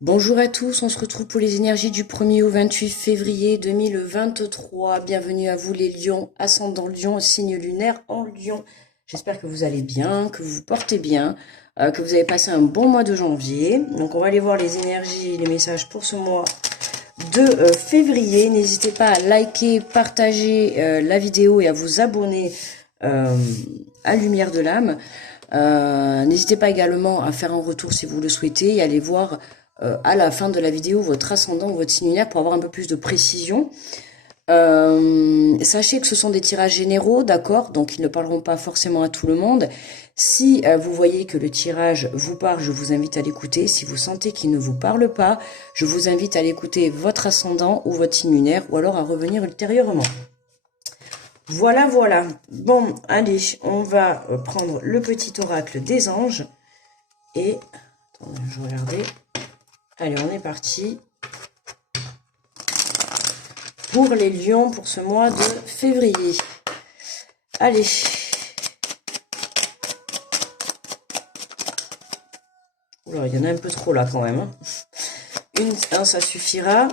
Bonjour à tous, on se retrouve pour les énergies du 1er au 28 février 2023. Bienvenue à vous les lions, ascendant lion, signe lunaire en lion. J'espère que vous allez bien, que vous vous portez bien, que vous avez passé un bon mois de janvier. Donc on va aller voir les énergies, les messages pour ce mois de février. N'hésitez pas à liker, partager la vidéo et à vous abonner à Lumière de l'âme. N'hésitez pas également à faire un retour si vous le souhaitez et allez voir à la fin de la vidéo votre ascendant ou votre signe lunaire pour avoir un peu plus de précision. Sachez que ce sont des tirages généraux, d'accord, donc ils ne parleront pas forcément à tout le monde. Si vous voyez que le tirage vous parle, je vous invite à l'écouter. Si vous sentez qu'il ne vous parle pas, je vous invite à l'écouter votre ascendant ou votre signe lunaire ou alors à revenir ultérieurement. Voilà, voilà. Bon, allez, on va prendre le petit oracle des anges. Et, attendez, je regardais. Allez, on est parti. Pour les lions, pour ce mois de février. Allez. Oula, il y en a un peu trop là quand même. Un, ça suffira.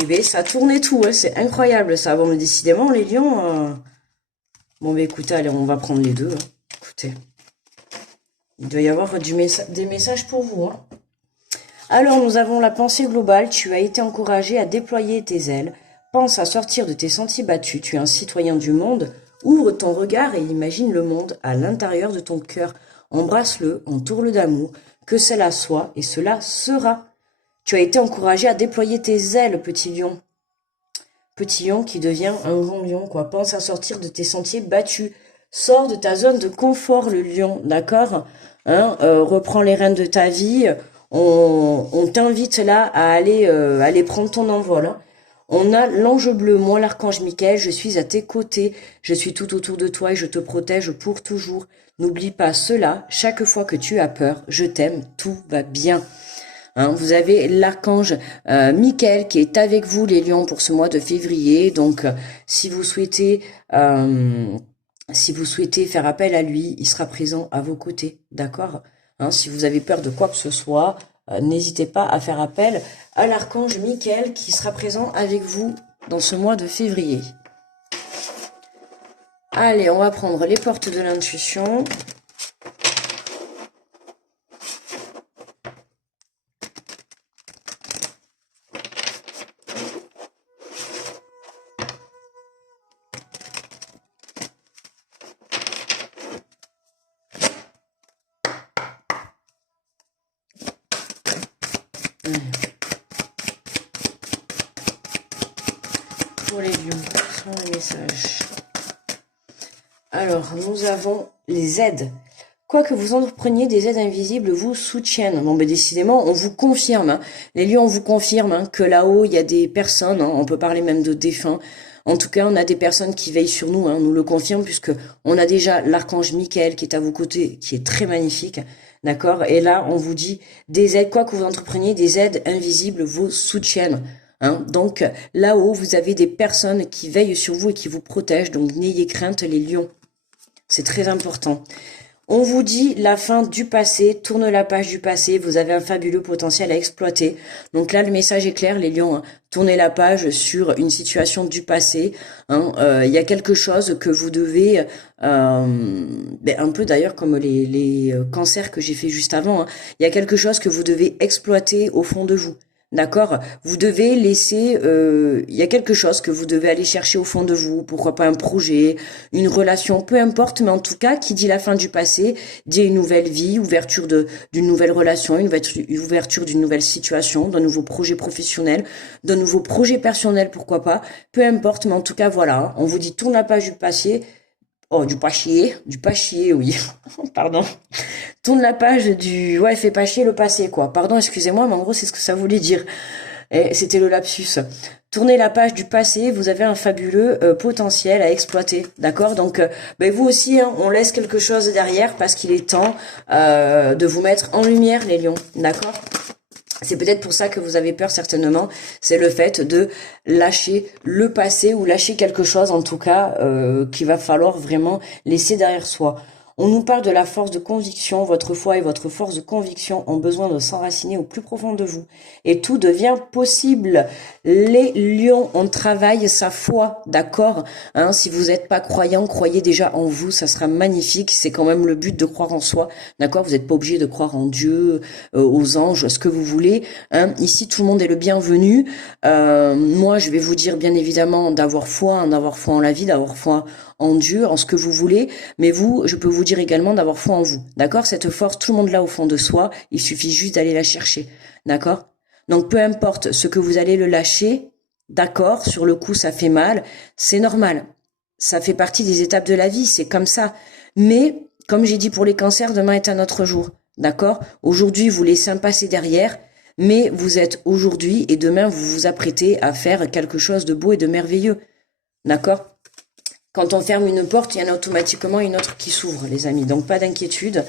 Et bien, ça tourne et tout, hein. C'est incroyable ça. Bon, mais décidément, les lions... Bon, mais écoutez, allez, on va prendre les deux. Hein. Écoutez. Il doit y avoir des messages pour vous. Hein. Alors, nous avons la pensée globale. Tu as été encouragé à déployer tes ailes. Pense à sortir de tes sentiers battus. Tu es un citoyen du monde. Ouvre ton regard et imagine le monde à l'intérieur de ton cœur. Embrasse-le, entoure-le d'amour. Que cela soit et cela sera. Tu as été encouragé à déployer tes ailes, petit lion. Petit lion qui devient un grand lion, quoi. Pense à sortir de tes sentiers battus. Sors de ta zone de confort, le lion, d'accord, hein, reprends les rênes de ta vie. On t'invite là à aller prendre ton envol. Hein. On a l'ange bleu, moi l'archange Michael, je suis à tes côtés, je suis tout autour de toi et je te protège pour toujours. N'oublie pas cela, chaque fois que tu as peur, je t'aime, tout va bien. Hein, vous avez l'archange Michael qui est avec vous les lions pour ce mois de février. Donc si vous souhaitez faire appel à lui, il sera présent à vos côtés, d'accord, hein, si vous avez peur de quoi que ce soit, n'hésitez pas à faire appel à l'archange Michael qui sera présent avec vous dans ce mois de février. Allez, on va prendre les portes de l'intuition. Pour les lions, sont les messages. Alors, nous avons les aides. Quoi que vous entrepreniez, des aides invisibles vous soutiennent. Bon, ben décidément, on vous confirme. Hein. Les lions, on vous confirme hein, que là-haut, il y a des personnes. Hein, on peut parler même de défunts. En tout cas, on a des personnes qui veillent sur nous. Hein, nous le confirme puisque on a déjà l'archange Michael qui est à vos côtés, qui est très magnifique. D'accord. Et là, on vous dit des aides. Quoi que vous entrepreniez, des aides invisibles vous soutiennent. Hein, donc là-haut, vous avez des personnes qui veillent sur vous et qui vous protègent. Donc n'ayez crainte, les lions. C'est très important. On vous dit la fin du passé, tourne la page du passé, vous avez un fabuleux potentiel à exploiter. Donc là, le message est clair, les lions, hein, tournez la page sur une situation du passé. Hein, y a quelque chose que vous devez, un peu d'ailleurs comme les cancers que j'ai fait juste avant, hein, y a quelque chose que vous devez exploiter au fond de vous. D'accord? Vous devez laisser, il y a quelque chose que vous devez aller chercher au fond de vous, pourquoi pas un projet, une relation, peu importe, mais en tout cas, qui dit la fin du passé, dit une nouvelle vie, d'une nouvelle relation, une ouverture d'une nouvelle situation, d'un nouveau projet professionnel, d'un nouveau projet personnel, pourquoi pas, peu importe, mais en tout cas, voilà, on vous dit tourne la page du passé, oh, du pas chier, oui, pardon. Tourne la page ouais, fais pas chier le passé, quoi. Pardon, excusez-moi, mais en gros, c'est ce que ça voulait dire. Et c'était le lapsus. Tournez la page du passé, vous avez un fabuleux potentiel à exploiter, d'accord? Donc, vous aussi, hein, on laisse quelque chose derrière parce qu'il est temps de vous mettre en lumière, les lions, d'accord? C'est peut-être pour ça que vous avez peur certainement, c'est le fait de lâcher le passé ou lâcher quelque chose en tout cas qu'il va falloir vraiment laisser derrière soi. On nous parle de la force de conviction. Votre foi et votre force de conviction ont besoin de s'enraciner au plus profond de vous. Et tout devient possible. Les lions, on travaille sa foi, d'accord, hein, si vous n'êtes pas croyant, croyez déjà en vous, ça sera magnifique. C'est quand même le but de croire en soi, d'accord. Vous n'êtes pas obligé de croire en Dieu, aux anges, ce que vous voulez. Hein. Ici, tout le monde est le bienvenu. Moi, je vais vous dire bien évidemment d'avoir foi en la vie, d'avoir foi en Dieu, en ce que vous voulez, mais vous, je peux vous dire également d'avoir foi en vous, d'accord. Cette force, tout le monde l'a au fond de soi, il suffit juste d'aller la chercher, d'accord. Donc peu importe ce que vous allez le lâcher, d'accord, sur le coup ça fait mal, c'est normal, ça fait partie des étapes de la vie, c'est comme ça, mais comme j'ai dit pour les cancers, demain est un autre jour, d'accord. Aujourd'hui vous laissez un passé derrière, mais vous êtes aujourd'hui et demain vous vous apprêtez à faire quelque chose de beau et de merveilleux, d'accord. Quand on ferme une porte, il y en a automatiquement une autre qui s'ouvre, les amis. Donc, pas d'inquiétude.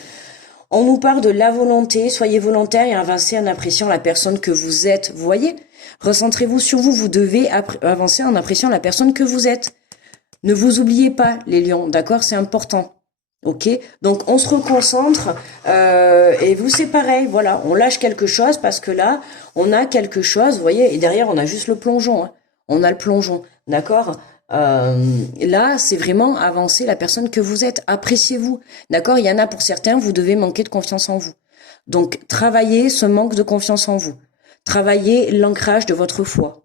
On nous parle de la volonté. Soyez volontaire et avancez en appréciant la personne que vous êtes. Vous voyez? Recentrez-vous sur vous. Vous devez avancer en appréciant la personne que vous êtes. Ne vous oubliez pas, les lions. D'accord? C'est important. Ok? Donc, on se reconcentre. Et vous, c'est pareil. Voilà. On lâche quelque chose parce que là, on a quelque chose. Vous voyez? Et derrière, on a juste le plongeon. Hein. On a le plongeon. D'accord? Là, c'est vraiment avancer la personne que vous êtes. Appréciez-vous. D'accord? Il y en a pour certains, vous devez manquer de confiance en vous. Donc, travaillez ce manque de confiance en vous. Travaillez l'ancrage de votre foi.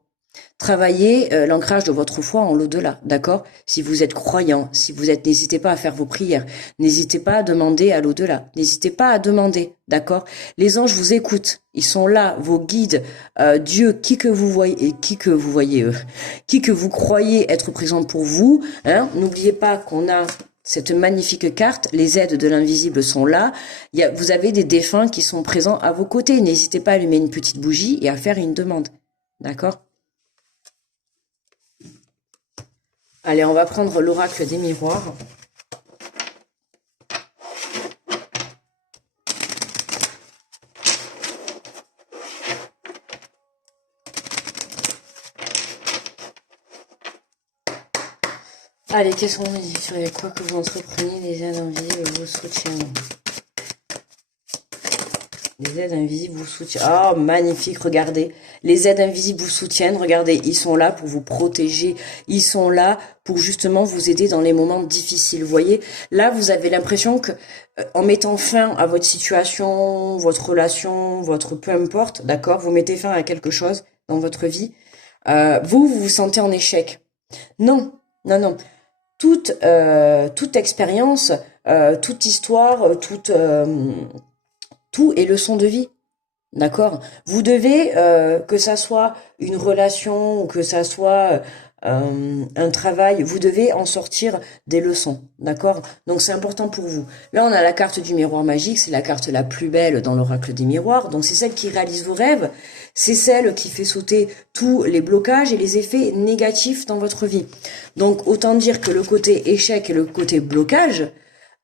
Travaillez l'ancrage de votre foi en l'au-delà, d'accord? Si vous êtes croyant, si vous êtes, n'hésitez pas à faire vos prières, n'hésitez pas à demander à l'au-delà, n'hésitez pas à demander, d'accord? Les anges vous écoutent, ils sont là, vos guides, Dieu, qui que vous voyez, qui que vous croyez être présent pour vous, hein? N'oubliez pas qu'on a cette magnifique carte, les aides de l'invisible sont là. Vous avez des défunts qui sont présents à vos côtés. N'hésitez pas à allumer une petite bougie et à faire une demande, d'accord? Allez, on va prendre l'oracle des miroirs. Allez, qu'est-ce qu'on dit sur les quoi que vous entrepreniez, les aides invisibles vous soutiennent. Les aides invisibles vous soutiennent. Oh, magnifique, regardez. Les aides invisibles vous soutiennent. Regardez, ils sont là pour vous protéger. Ils sont là pour justement vous aider dans les moments difficiles. Vous voyez, là, vous avez l'impression que en mettant fin à votre situation, votre relation, votre peu importe, d'accord, vous mettez fin à quelque chose dans votre vie. Vous vous sentez en échec. Non, non, non. Toute expérience, toute histoire, tout est leçon de vie, d'accord? Vous devez, que ça soit une relation ou que ça soit un travail, vous devez en sortir des leçons, d'accord? Donc c'est important pour vous. Là, on a la carte du miroir magique, c'est la carte la plus belle dans l'oracle des miroirs, donc c'est celle qui réalise vos rêves, c'est celle qui fait sauter tous les blocages et les effets négatifs dans votre vie. Donc autant dire que le côté échec et le côté blocage,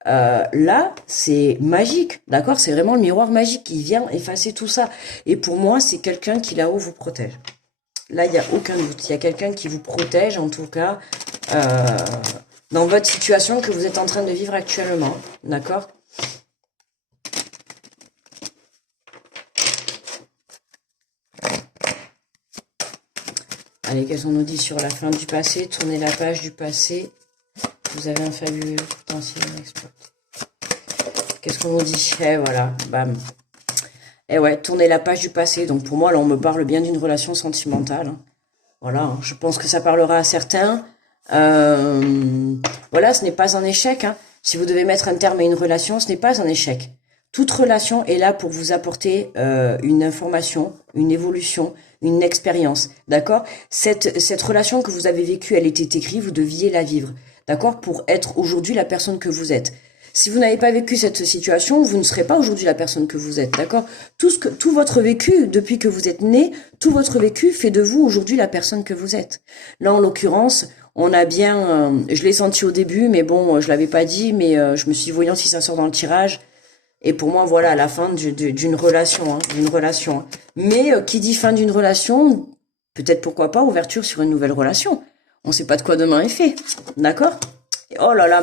là, c'est magique, d'accord? C'est vraiment le miroir magique qui vient effacer tout ça. Et pour moi, c'est quelqu'un qui là-haut vous protège. Là, il n'y a aucun doute. Il y a quelqu'un qui vous protège, en tout cas, dans votre situation que vous êtes en train de vivre actuellement, d'accord? Allez, qu'est-ce qu'on nous dit sur la fin du passé? Tournez la page du passé. Vous avez un fabuleux potentiel exploit. Qu'est-ce qu'on nous dit? Eh voilà, bam. Eh ouais, tournez la page du passé. Donc pour moi, là, on me parle bien d'une relation sentimentale. Hein. Voilà, hein. Je pense que ça parlera à certains. Voilà, ce n'est pas un échec. Hein. Si vous devez mettre un terme à une relation, ce n'est pas un échec. Toute relation est là pour vous apporter une information, une évolution, une expérience. D'accord? Cette relation que vous avez vécue, elle était écrite, vous deviez la vivre. D'accord? Pour être aujourd'hui la personne que vous êtes. Si vous n'avez pas vécu cette situation, vous ne serez pas aujourd'hui la personne que vous êtes, d'accord? Tout votre vécu, depuis que vous êtes né, tout votre vécu fait de vous aujourd'hui la personne que vous êtes. Là, en l'occurrence, on a bien, je l'ai senti au début, mais bon, je l'avais pas dit, mais je me suis dit, voyons si ça sort dans le tirage. Et pour moi, voilà, la fin d'une relation, hein, d'une relation. Hein. Mais qui dit fin d'une relation, peut-être pourquoi pas ouverture sur une nouvelle relation. On ne sait pas de quoi demain est fait, d'accord? Oh là là,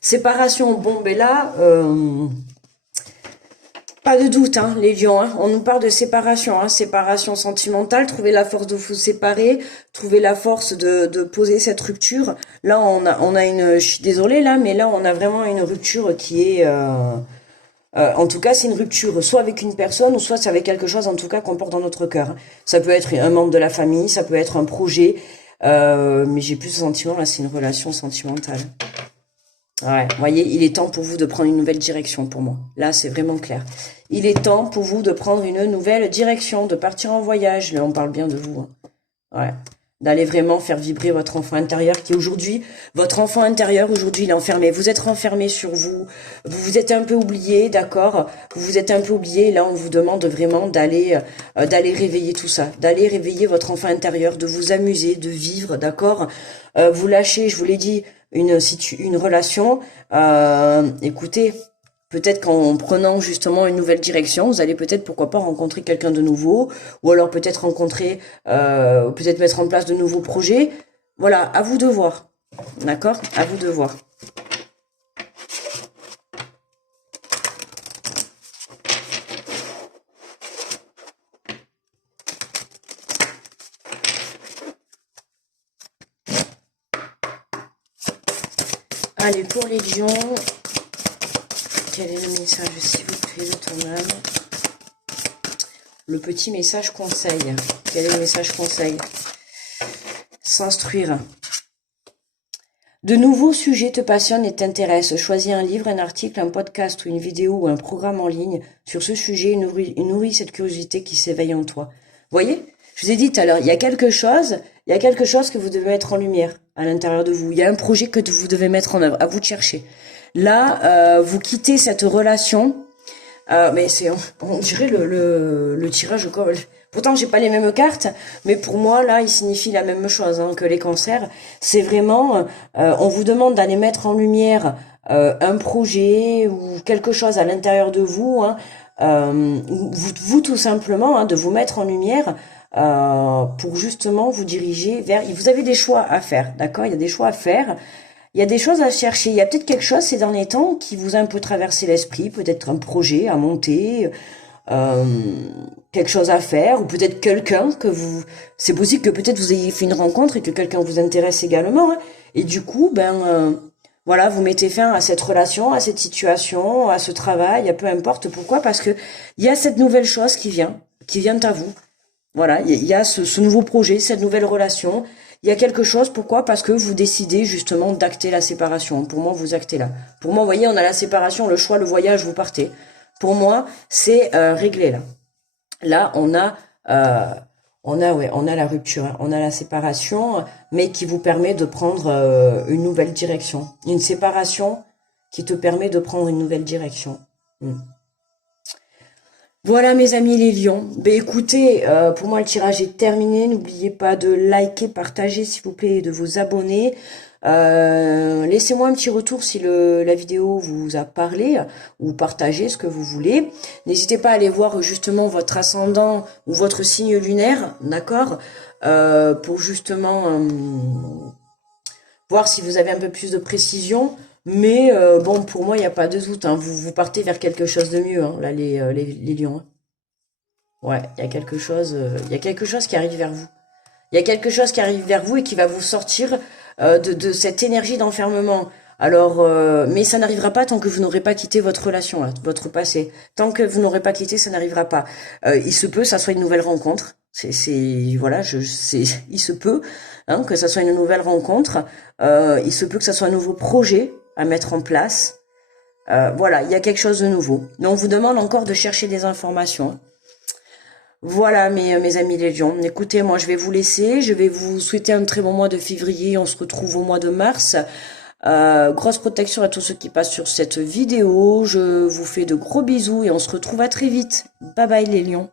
séparation, bon, ben là, pas de doute, hein, les lions, hein. On nous parle de séparation, hein, séparation sentimentale, trouver la force de vous séparer, trouver la force de poser cette rupture. Là, on a une, je suis désolée là, mais là, on a vraiment une rupture qui est, en tout cas, c'est une rupture, soit avec une personne, ou soit c'est avec quelque chose, en tout cas, qu'on porte dans notre cœur. Ça peut être un membre de la famille, ça peut être un projet, mais j'ai plus de sentiment, là, c'est une relation sentimentale. Ouais, vous voyez, il est temps pour vous de prendre une nouvelle direction pour moi. Là, c'est vraiment clair. Il est temps pour vous de prendre une nouvelle direction, de partir en voyage. Là, on parle bien de vous, hein. Ouais. D'aller vraiment faire vibrer votre enfant intérieur qui aujourd'hui, votre enfant intérieur aujourd'hui, il est enfermé. Vous êtes renfermé sur vous. Vous vous êtes un peu oublié, d'accord? Vous vous êtes un peu oublié. Là, on vous demande vraiment d'aller réveiller tout ça, d'aller réveiller votre enfant intérieur, de vous amuser, de vivre, d'accord? Vous lâchez, je vous l'ai dit, une relation. Écoutez. Peut-être qu'en prenant justement une nouvelle direction, vous allez peut-être, pourquoi pas, rencontrer quelqu'un de nouveau, ou alors peut-être rencontrer, peut-être mettre en place de nouveaux projets. Voilà, à vous de voir. D'accord? À vous de voir. Allez, pour les lions, quel est le message, s'il vous plaît, de ton âme? Le petit message conseil. Quel est le message conseil? S'instruire. De nouveaux sujets te passionnent et t'intéressent. Choisis un livre, un article, un podcast ou une vidéo ou un programme en ligne sur ce sujet et nourris cette curiosité qui s'éveille en toi. Vous voyez? Je vous ai dit tout à l'heure, il y a quelque chose que vous devez mettre en lumière à l'intérieur de vous. Il y a un projet que vous devez mettre en œuvre. À vous de chercher. Là, vous quittez cette relation. Mais c'est, on dirait le tirage au corps. Pourtant, j'ai pas les mêmes cartes, mais pour moi, là, il signifie la même chose, hein, que les cancers. C'est vraiment, on vous demande d'aller mettre en lumière un projet ou quelque chose à l'intérieur de vous, hein, vous tout simplement, hein, de vous mettre en lumière pour justement vous diriger vers. Vous avez des choix à faire, d'accord? Il y a des choix à faire. Il y a des choses à chercher. Il y a peut-être quelque chose ces derniers temps qui vous a un peu traversé l'esprit, peut-être un projet à monter, euh, quelque chose à faire, ou peut-être quelqu'un que vous. C'est possible que peut-être vous ayez fait une rencontre et que quelqu'un vous intéresse également, hein. Et du coup, voilà, vous mettez fin à cette relation, à cette situation, à ce travail, à peu importe pourquoi, parce que il y a cette nouvelle chose qui vient à vous. Voilà, il y a ce nouveau projet, cette nouvelle relation. Il y a quelque chose, pourquoi? Parce que vous décidez justement d'acter la séparation. Pour moi, vous actez là. Pour moi, vous voyez, on a la séparation, le choix, le voyage, vous partez. Pour moi, c'est réglé là. Là, on a la rupture, hein. On a la séparation, mais qui vous permet de prendre une nouvelle direction. Une séparation qui te permet de prendre une nouvelle direction. Hmm. Voilà mes amis les lions. Ben écoutez, pour moi le tirage est terminé. N'oubliez pas de liker, partager s'il vous plaît et de vous abonner. Laissez-moi un petit retour si la vidéo vous a parlé ou partagez ce que vous voulez. N'hésitez pas à aller voir justement votre ascendant ou votre signe lunaire, d'accord, pour justement voir si vous avez un peu plus de précision. Mais bon, pour moi, il n'y a pas de doute, hein. Vous partez vers quelque chose de mieux, hein, là, les lions, hein. Ouais, il y a quelque chose qui arrive vers vous. Il y a quelque chose qui arrive vers vous et qui va vous sortir de cette énergie d'enfermement. Alors, mais ça n'arrivera pas tant que vous n'aurez pas quitté votre relation, là, votre passé. Tant que vous n'aurez pas quitté, ça n'arrivera pas. Il se peut, ça soit une nouvelle rencontre. Voilà, il se peut, hein, que ça soit une nouvelle rencontre. Il se peut que ça soit un nouveau projet à mettre en place. Voilà, il y a quelque chose de nouveau. Mais on vous demande encore de chercher des informations. Voilà mes amis les lions. Écoutez, moi je vais vous laisser. Je vais vous souhaiter un très bon mois de février. On se retrouve au mois de mars. Grosse protection à tous ceux qui passent sur cette vidéo. Je vous fais de gros bisous et on se retrouve à très vite. Bye bye les lions.